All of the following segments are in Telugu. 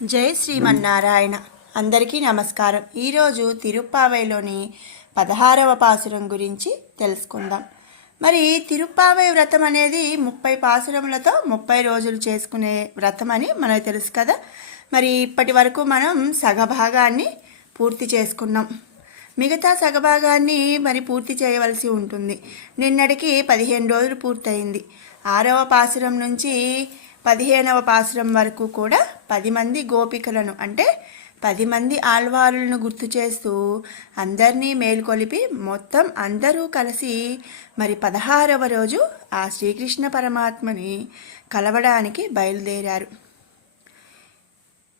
జై శ్రీమన్నారాయణ. అందరికీ నమస్కారం. ఈరోజు తిరుప్పావైలోని 16వ పాసురం గురించి తెలుసుకుందాం. మరి తిరుప్పావై వ్రతం అనేది 30 పాసురములతో 30 రోజులు చేసుకునే వ్రతం అని మనకు తెలుసు కదా. మరి ఇప్పటి వరకు మనం సగభాగాన్ని పూర్తి చేసుకున్నాం. మిగతా సగభాగాన్ని మరి పూర్తి చేయవలసి ఉంటుంది. నిన్నటికి 15 రోజులు పూర్తయింది. 6వ పాసురం నుంచి 15వ పాసురం వరకు కూడా 10 మంది గోపికలను అంటే 10 మంది ఆళ్వారులను గుర్తు చేస్తూ అందరినీ మేల్కొలిపి మొత్తం అందరూ కలిసి మరి 16వ రోజు ఆ శ్రీకృష్ణ పరమాత్మని కలవడానికి బయలుదేరారు.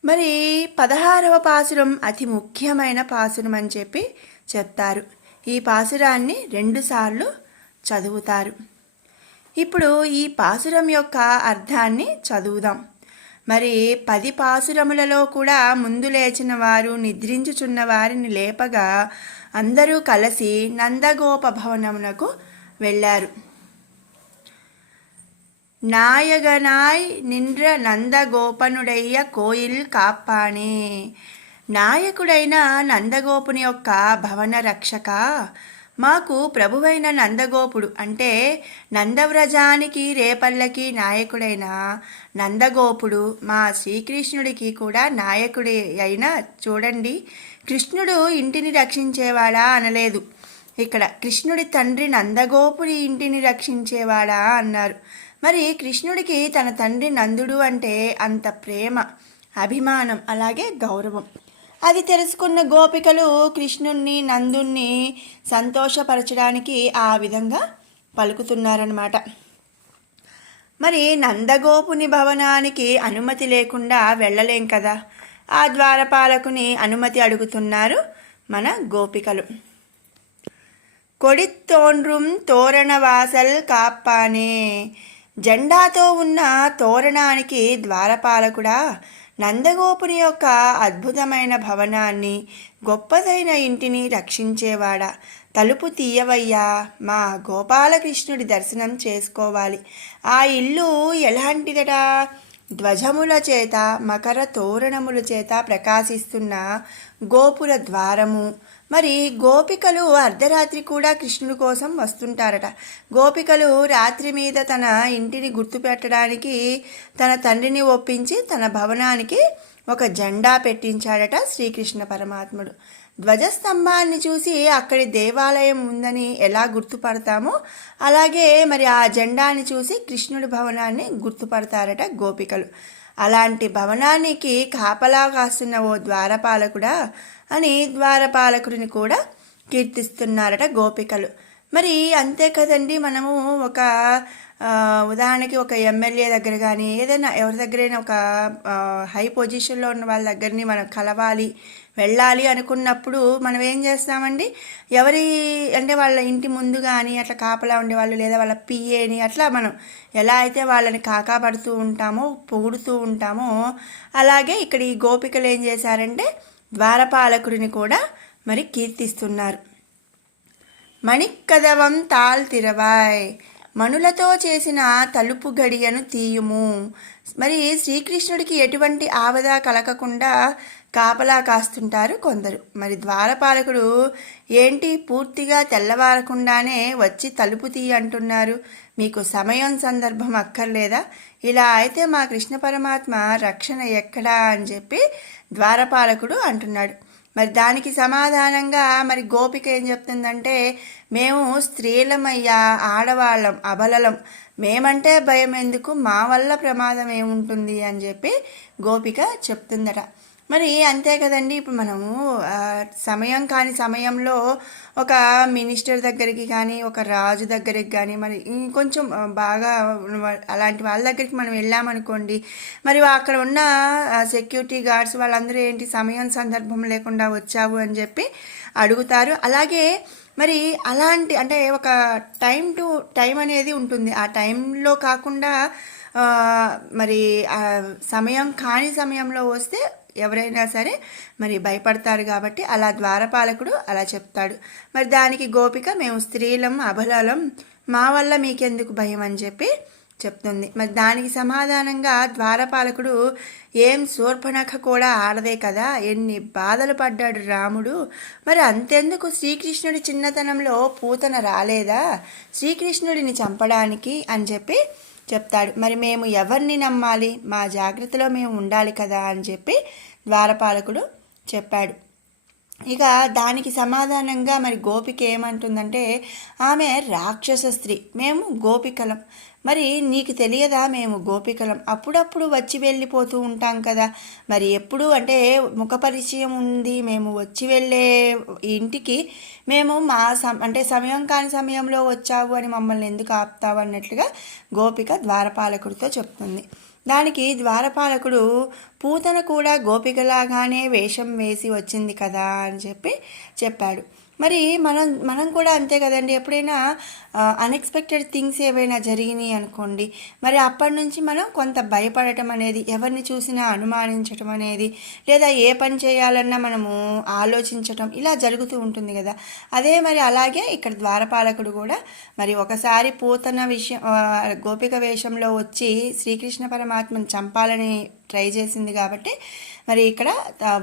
మరి 16వ పాసురం అతి ముఖ్యమైన పాసురం అని చెప్పి చెప్తారు. ఈ పాసురాన్ని 2 సార్లు చదువుతారు. ఇప్పుడు ఈ పాసురం యొక్క అర్థాన్ని చదువుదాం. మరి 10 పాసురములలో కూడా ముందు లేచిన వారు నిద్రించుచున్న వారిని లేపగా అందరూ కలిసి నందగోప భవనమునకు వెళ్ళారు. నాయగనాయ్ నిండ్ర నందగోపనుడయ్య కోయిల్ కాపానే. నాయకుడైన నందగోపుని యొక్క భవన రక్షక, మాకు ప్రభువైన నందగోపుడు అంటే నందవ్రజానికి రేపల్లకి నాయకుడైన నందగోపుడు మా శ్రీకృష్ణుడికి కూడా నాయకుడి అయిన చూడండి, కృష్ణుడు ఇంటిని రక్షించేవాడా అనలేదు. ఇక్కడ కృష్ణుడి తండ్రి నందగోపుడి ఇంటిని రక్షించేవాడా అన్నారు. మరి కృష్ణుడికి తన తండ్రి నందుడు అంటే అంత ప్రేమ, అభిమానం, అలాగే గౌరవం. అది తెలుసుకున్న గోపికలు కృష్ణుణ్ణి నందుణ్ణి సంతోషపరచడానికి ఆ విధంగా పలుకుతున్నారన్నమాట. మరి నందగోపుని భవనానికి అనుమతి లేకుండా వెళ్ళలేం కదా. ఆ ద్వారపాలకుని అనుమతి అడుగుతున్నారు మన గోపికలు. కొడిత్తోండ్రుం తోరణవాసల్ కాప్పానే. జెండాతో ఉన్న తోరణానికి ద్వారపాలకుడా, నందగోపుని యొక్క అద్భుతమైన భవనాన్ని, గొప్పదైన ఇంటిని రక్షించేవాడా, తలుపు తీయవయ్యా, మా గోపాలకృష్ణుడి దర్శనం చేసుకోవాలి. ఆ ఇల్లు ఎలాంటిదట? ధ్వజముల చేత, మకర తోరణముల చేత ప్రకాశిస్తున్న గోపుర ద్వారము. మరి గోపికలు అర్ధరాత్రి కూడా కృష్ణుడి కోసం వస్తుంటారట. గోపికలు రాత్రి మీద తన ఇంటిని గుర్తుపెట్టడానికి తన తండ్రిని ఒప్పించి తన భవనానికి ఒక జెండా పెట్టించాడట శ్రీకృష్ణ పరమాత్ముడు. ధ్వజస్తంభాన్ని చూసి అక్కడి దేవాలయం ఉందని ఎలా గుర్తుపడతామో అలాగే మరి ఆ జెండాని చూసి కృష్ణుడి భవనాన్ని గుర్తుపడతారట గోపికలు. అలాంటి భవనానికి కాపలా కాస్తున్న ఓ ద్వారపాలకుడా అని ద్వారపాలకుడిని కూడా కీర్తిస్తున్నారట గోపికలు. మరి అంతే కదండి, మనము ఒక ఉదాహరణకి ఒక ఎమ్మెల్యే దగ్గర కానీ ఏదైనా ఎవరి దగ్గరైనా ఒక హై పొజిషన్లో ఉన్న వాళ్ళ దగ్గరని మనం కలవాలి, వెళ్ళాలి అనుకున్నప్పుడు మనం ఏం చేస్తామండి, ఎవరి అంటే వాళ్ళ ఇంటి ముందు కానీ అట్లా కాపలా ఉండేవాళ్ళు లేదా వాళ్ళ పిఏని అట్లా మనం ఎలా అయితే వాళ్ళని కాకాపడుతూ ఉంటామో పొగుడుతూ ఉంటామో అలాగే ఇక్కడ ఈ గోపికలు ఏం చేశారంటే ద్వారపాలకుడిని కూడా మరి కీర్తిస్తున్నారు. మణిక్కదవం తాల్ తిరవాయ్, మణులతో చేసిన తలుపు గడియను తీయుము. మరి శ్రీకృష్ణుడికి ఎటువంటి ఆపద కలగకుండా కాపలా కాస్తుంటారు కొందరు. మరి ద్వారపాలకుడు ఏంటి పూర్తిగా తెల్లవారకుండానే వచ్చి తలుపు తీయ అంటున్నారు, మీకు సమయం సందర్భం అక్కర్లేదా? ఇలా అయితే మా కృష్ణ పరమాత్మ రక్షణ ఎక్కడా అని చెప్పి ద్వారపాలకుడు అంటున్నాడు. మరి దానికి సమాధానంగా మరి గోపిక ఏం చెప్తుందంటే, మేము స్త్రీలమయ్యా, ఆడవాళ్ళం, అబలలం, మేమంటే భయం ఎందుకు, మా వల్ల ప్రమాదం ఏముంటుంది అని చెప్పి గోపిక చెప్తుందట. మరి అంతే కదండి, ఇప్పుడు మనము సమయం కాని సమయంలో ఒక మినిస్టర్ దగ్గరికి కానీ ఒక రాజు దగ్గరికి కానీ మరి ఇంకొంచెం బాగా అలాంటి వాళ్ళ దగ్గరికి మనం వెళ్ళామనుకోండి, మరి అక్కడ ఉన్న సెక్యూరిటీ గార్డ్స్ వాళ్ళందరూ ఏంటి సమయం సందర్భం లేకుండా వచ్చావు అని చెప్పి అడుగుతారు. అలాగే మరి అలాంటి అంటే ఒక టైం టు టైం అనేది ఉంటుంది. ఆ టైంలో కాకుండా మరి సమయం కాని సమయంలో వస్తే ఎవరైనా సరే మరి భయపడతారు కాబట్టి అలా ద్వారపాలకుడు అలా చెప్తాడు. మరి దానికి గోపిక మేము స్త్రీలం, అబలలం, మా వల్ల మీకెందుకు భయం అని చెప్పి చెప్తుంది. మరి దానికి సమాధానంగా ద్వారపాలకుడు, ఏం శూర్పణఖ కూడా ఆడదే కదా, ఎన్ని బాధలు పడ్డాడు రాముడు, మరి అంతెందుకు శ్రీకృష్ణుడి చిన్నతనంలో పూతన రాలేదా శ్రీకృష్ణుడిని చంపడానికి అని చెప్పి చెప్తాడు. మరి మేము ఎవరిని నమ్మాలి, మా జాగ్రత్తలో మేము ఉండాలి కదా అని చెప్పి ద్వారపాలకుడు చెప్పాడు. ఇక దానికి సమాధానంగా మరి గోపిక ఏమంటుందంటే, ఆమె రాక్షస స్త్రీ, మేము గోపికలం, మరి నీకు తెలియదా మేము గోపికలం, అప్పుడప్పుడు వచ్చి వెళ్ళిపోతూ ఉంటాం కదా, మరి ఎప్పుడు అంటే ముఖ పరిచయం ఉంది, మేము వచ్చి వెళ్ళే ఇంటికి మేము మా అంటే సమయం కాని సమయంలో వచ్చావు అని మమ్మల్ని ఎందుకు ఆపుతావు అన్నట్లుగా గోపిక ద్వారపాలకుడితో చెప్తుంది. దానికి ద్వారపాలకుడు, పూతన కూడా గోపికలాగానే వేషం వేసి వచ్చింది కదా అని చెప్పాడు. మరి మనం కూడా అంతే కదండి, ఎప్పుడైనా అన్ఎక్స్పెక్టెడ్ థింగ్స్ ఏవైనా జరిగినాయి అనుకోండి, మరి అప్పటి నుంచి మనం కొంత భయపడటం అనేది, ఎవరిని చూసినా అనుమానించటం అనేది, లేదా ఏ పని చేయాలన్నా మనము ఆలోచించటం, ఇలా జరుగుతూ ఉంటుంది కదా. అదే మరి అలాగే ఇక్కడ ద్వారపాలకుడు కూడా మరి ఒకసారి పూతన గోపిక వేషంలో వచ్చి శ్రీకృష్ణ పరమాత్మను చంపాలని ట్రై చేసింది కాబట్టి మరి ఇక్కడ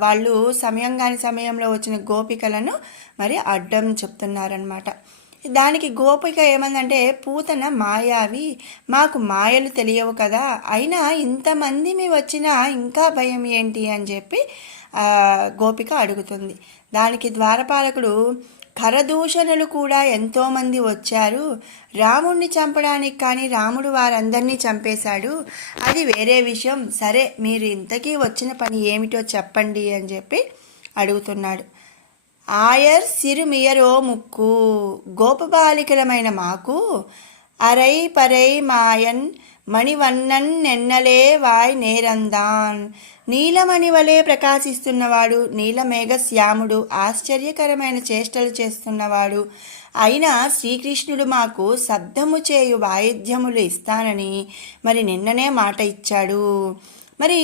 వాళ్ళు సమయం కాని సమయంలో వచ్చిన గోపికలను మరి అడ్డం చెప్తున్నారనమాట. దానికి గోపిక ఏమందంటే, పూతన మాయావి, మాకు మాయలు తెలియవు కదా, అయినా ఇంతమంది మీ వచ్చినా ఇంకా భయం ఏంటి అని చెప్పి గోపిక అడుగుతుంది. దానికి ద్వారపాలకుడు, ఖరదూషణులు కూడా ఎంతోమంది వచ్చారు రాముణ్ణి చంపడానికి, కానీ రాముడు వారందరినీ చంపేశాడు, అది వేరే విషయం, సరే మీరు ఇంతకీ వచ్చిన పని ఏమిటో చెప్పండి అని చెప్పి అడుగుతున్నాడు. ఆయర్ సిరుమియరో ముక్కు, గోపబాలికలమైన మాకు అరై పరై మాయన్ మణివన్నన్ నెన్నలే వాయ్ నేరందాన్, నీలమణివలే ప్రకాశిస్తున్నవాడు, నీలమేఘ శ్యాముడు, ఆశ్చర్యకరమైన చేష్టలు చేస్తున్నవాడు అయినా శ్రీకృష్ణుడు మాకు శబ్దము చేయు వాయిద్యములు ఇస్తానని మరి నిన్ననే మాట ఇచ్చాడు. మరి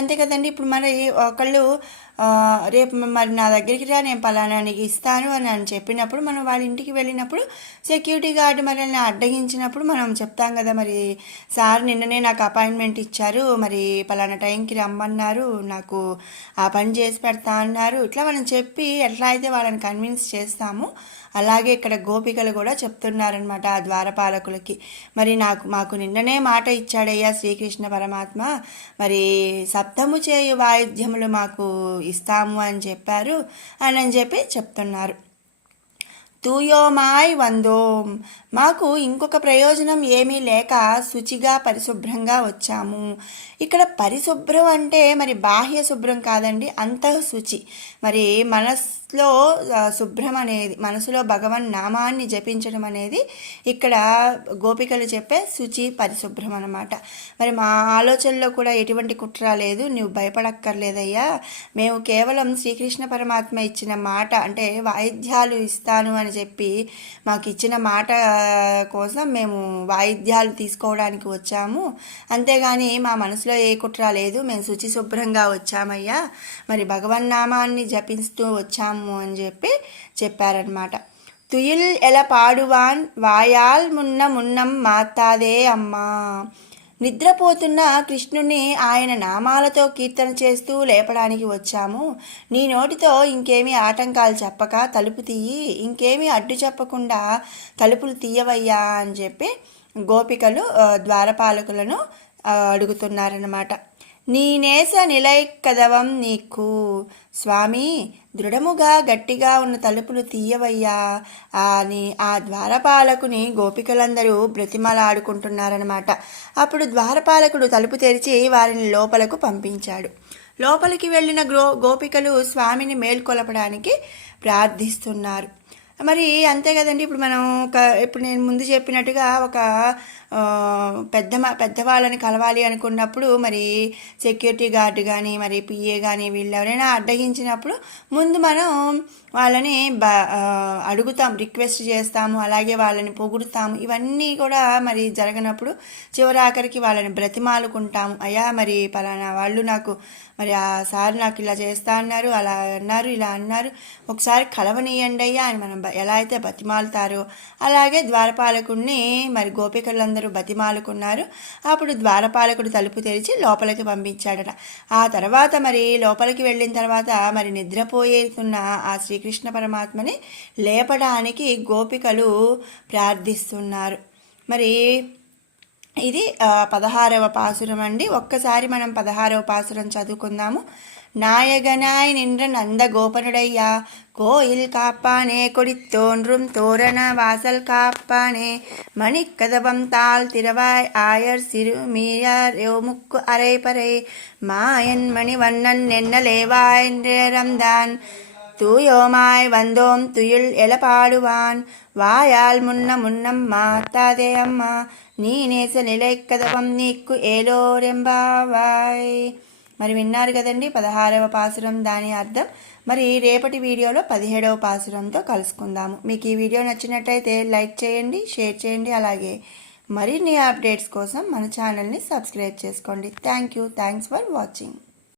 అంతే కదండి, ఇప్పుడు మరి ఒకళ్ళు రేపు మరి నా దగ్గరికి రా, నేను పలానా నీకు ఇస్తాను అని చెప్పినప్పుడు మనం వాళ్ళ ఇంటికి వెళ్ళినప్పుడు సెక్యూరిటీ గార్డు మనల్ని అడ్డగించినప్పుడు మనం చెప్తాం కదా, మరి సార్ నిన్ననే నాకు అపాయింట్మెంట్ ఇచ్చారు, మరి పలానా టైంకి రమ్మన్నారు, నాకు ఆ పని చేసి పెడతా అన్నారు, ఇట్లా మనం చెప్పి ఎట్లా అయితే వాళ్ళని కన్విన్స్ చేస్తాము, అలాగే ఇక్కడ గోపికలు కూడా చెప్తున్నారనమాట ఆ ద్వారపాలకులకి, మరి మాకు నిన్ననే మాట ఇచ్చాడయ్యా శ్రీకృష్ణ పరమాత్మ, మరి సప్తము చేయు వాయిద్యములు మాకు ఇస్తాము అని చెప్పారు అని చెప్పి చెప్తున్నారు. తూయోమాయ్ వందోం, మాకు ఇంకొక ప్రయోజనం ఏమీ లేక శుచిగా పరిశుభ్రంగా వచ్చాము. ఇక్కడ పరిశుభ్రం అంటే మరి బాహ్య శుభ్రం కాదండి, అంతః శుచి, మరి మనసులో శుభ్రం అనేది, మనసులో భగవన్ నామాన్ని జపించడం అనేది ఇక్కడ గోపికలు చెప్పే శుచి పరిశుభ్రం అన్నమాట. మరి మా ఆలోచనలో కూడా ఎటువంటి కుట్ర లేదు, నువ్వు భయపడక్కర్లేదయ్యా, మేము కేవలం శ్రీకృష్ణ పరమాత్మ ఇచ్చిన మాట, అంటే వాయిద్యాలు ఇస్తాను అని చెప్పి మాకు ఇచ్చిన మాట కోసం మేము వాయిద్యాలు తీసుకోవడానికి వచ్చాము, అంతేగాని మా మనసులో ఏ కుట్ర లేదు, మేము శుచి శుభ్రంగా వచ్చామయ్యా, మరి భగవన్నామాన్ని జపిస్తూ వచ్చాము అని చెప్పి చెప్పారనమాట. తుయిల్ ఎల పాడువాన్ వాయాల్ మున్నం మాతాదే అమ్మా, నిద్రపోతున్న కృష్ణుని ఆయన నామాలతో కీర్తన చేస్తూ లేపడానికి వచ్చాము, నీ నోటితో ఇంకేమీ ఆటంకాలు చెప్పక తలుపు తీయి, ఇంకేమీ అడ్డు చెప్పకుండా తలుపులు తీయవయ్యా అని చెప్పి గోపికలు ద్వారపాలకులను అడుగుతున్నారన్నమాట. నీ నేస నిలైక్కదవం నీకు, స్వామి దృఢముగా గట్టిగా ఉన్న తలుపులు తీయవయ్యా అని ఆ ద్వారపాలకుని గోపికలందరూ బ్రతిమలాడుకుంటున్నారనమాట. అప్పుడు ద్వారపాలకుడు తలుపు తెరిచి వారిని లోపలకు పంపించాడు. లోపలికి వెళ్ళిన గోపికలు స్వామిని మేల్కొలపడానికి ప్రార్థిస్తున్నారు. మరి అంతే కదండి, ఇప్పుడు నేను ముందు చెప్పినట్టుగా ఒక పెద్దవాళ్ళని కలవాలి అనుకున్నప్పుడు మరి సెక్యూరిటీ గార్డు కానీ మరి పిఏ కానీ వీళ్ళు ఎవరైనా అడ్డగించినప్పుడు ముందు మనం వాళ్ళని అడుగుతాం, రిక్వెస్ట్ చేస్తాము, అలాగే వాళ్ళని పొగుడుతాము. ఇవన్నీ కూడా మరి జరగనప్పుడు చివరాఖరికి వాళ్ళని బ్రతిమాలుకుంటాము, అయ్యా మరి పలానా వాళ్ళు నాకు మరి ఆ సార్ నాకు ఇలా చేస్తా అన్నారు, అలా అన్నారు, ఇలా అన్నారు, ఒకసారి కలవనీయండి అయ్యా అని మనం ఎలా అయితే బతిమాలుతారో అలాగే ద్వారపాలకుడిని మరి గోపికలందరూ బతిమాలుకున్నారు. అప్పుడు ద్వారపాలకుడు తలుపు తెరిచి లోపలికి పంపించాడట. ఆ తర్వాత మరి లోపలికి వెళ్ళిన తర్వాత మరి నిద్రపోయేస్తున్న ఆ శ్రీకృష్ణ పరమాత్మని లేపడానికి గోపికలు ప్రార్థిస్తున్నారు. మరి ఇది 16వ పాసురం అండి. ఒక్కసారి మనం 16వ పాసురం చదువుకుందాము. நாயகனாய் நின்ற நந்த கோபனுடையா கோயில் காப்பானே கொடித்தோன்றும் தோரண வாசல் காப்பானே மணிக்கதவம் தாழ் திறவாய் ஆயர் சிறுமியார் முக்கு அரைப்பறை மாயன் மணிவண்ணன் என்னலேவாய் நேரம்தான் தூயோமாய் வந்தோம் துயில் எழப்பாடுவான் வாயால் முன்னம் மாத்தாதே அம்மா నీ నేస నిలైకదపం నీకు ఏలోరెంబావాయ్. మరి విన్నారు కదండి 16వ పాసురం, దాని అర్థం. మరి రేపటి వీడియోలో 17వ పాసురంతో కలుసుకుందాము. మీకు ఈ వీడియో నచ్చినట్టయితే లైక్ చేయండి, షేర్ చేయండి, అలాగే మరిన్ని అప్డేట్స్ కోసం మన ఛానల్ని సబ్స్క్రైబ్ చేసుకోండి. Thanks for watching.